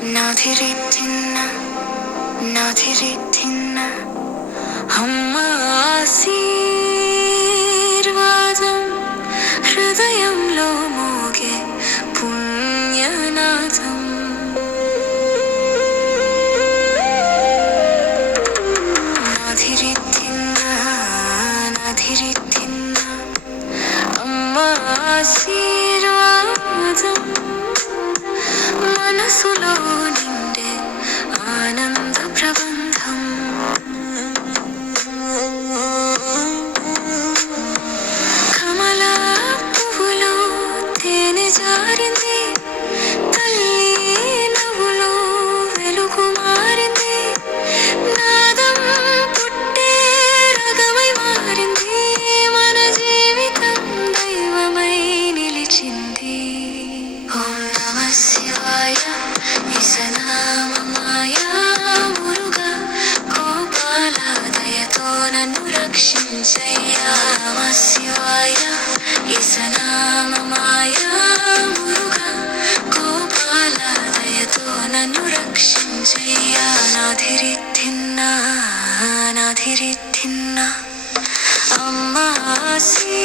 너들이 튀나 너들이 튀나. 엄마 어시르바점 르다염 로목에 분야나점 너들이 나 너들이 나, 엄마 어시 మనసులో నిండే ఆనంద ప్రబంధం. కమల పువ్వులో తేనె జారింది నన్ను రక్షించయ్యా నమ శివాయ ఇసనామమాయ మురుగా గోపాల దయతో నన్ను రక్షించయ్యా. నాధిరిత్తిన్నా నాధిరిత్తిన్నా. అమ్మ ఆశీర్వాదం